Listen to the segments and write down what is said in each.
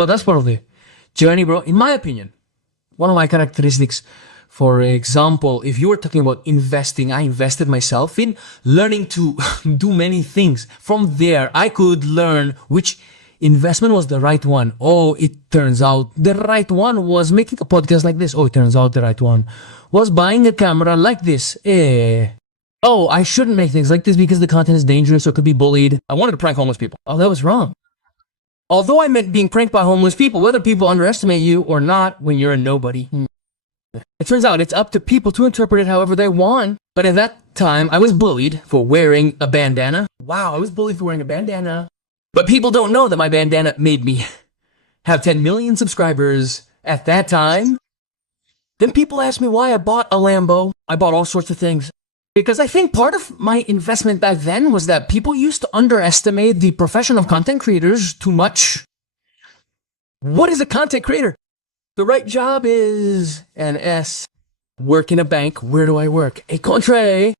But that's part of the journey, bro. In my opinion, one of my characteristics, for example, if you were talking about investing, I invested myself in learning to do many things. From there, I could learn which investment was the right one. Oh, it turns out the right one was making a podcast like this. Oh, it turns out the right one was buying a camera like this. Oh, I shouldn't make things like this because the content is dangerous or could be bullied. I wanted to prank homeless people. Oh, that was wrong. Although I meant being pranked by homeless people, whether people underestimate you or not when you're a nobody. It turns out it's up to people to interpret it however they want. But at that time, I was bullied for wearing a bandana. Wow, I was bullied for wearing a bandana. But people don't know that my bandana made me have 10 million subscribers at that time. Then people ask me why I bought a Lambo. I bought all sorts of things. Because I think part of my investment back then was that people used to underestimate the profession of content creators too much. What is a content creator? The right job is an S. Work in a bank. Where do I work? A contrat.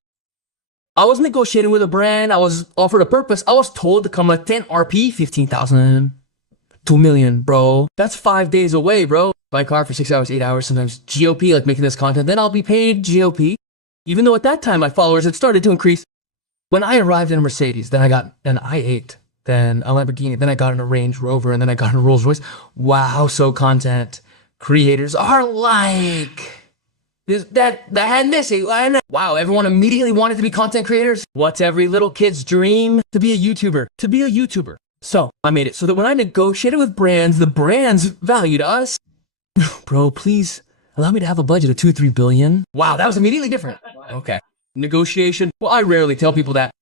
I was negotiating with a brand. I was offered a purpose. I was told to come at 10 RP, 15,000, 2 million, bro. That's 5 days away, bro. Buy a car for 6 hours, 8 hours, sometimes GOP, like making this content. Then I'll be paid GOP. Even though at that time my followers had started to increase. When I arrived in a Mercedes, then I got an i8, then a Lamborghini, then I got in a Range Rover, and then I got in a Rolls Royce. Wow, so content creators are like this, that and this. Wow, everyone immediately wanted to be content creators. What's every little kid's dream? To be a YouTuber. To be a YouTuber. So I made it so that when I negotiated with brands, the brands valued us. Bro, please allow me to have a budget of 2-3 billion. Wow, that was immediately different. Okay. Negotiation. Well, I rarely tell people that.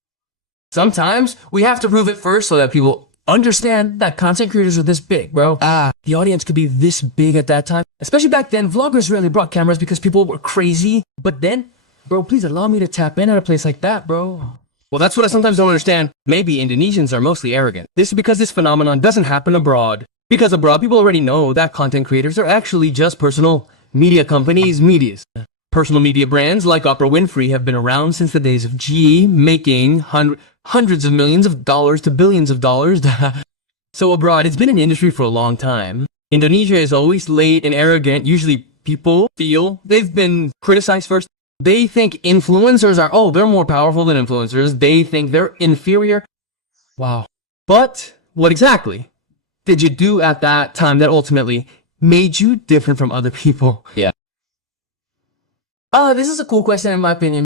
Sometimes we have to prove it first so that people understand that content creators are this big, bro. The audience could be this big at that time. Especially back then, vloggers rarely brought cameras because people were crazy. But then, bro, please allow me to tap in at a place like that, bro. Well, that's what I sometimes don't understand. Maybe Indonesians are mostly arrogant. This is because this phenomenon doesn't happen abroad. Because abroad, people already know that content creators are actually just personal media companies, medias. Personal media brands like Oprah Winfrey have been around since the days of G, making hundreds of millions of dollars to billions of dollars. So abroad, it's been an industry for a long time. Indonesia is always late and arrogant. Usually people feel they've been criticized first. They think influencers are, oh, they're more powerful than influencers. They think they're inferior. Wow. But what exactly did you do at that time that ultimately made you different from other people? Yeah. This is a cool question in my opinion.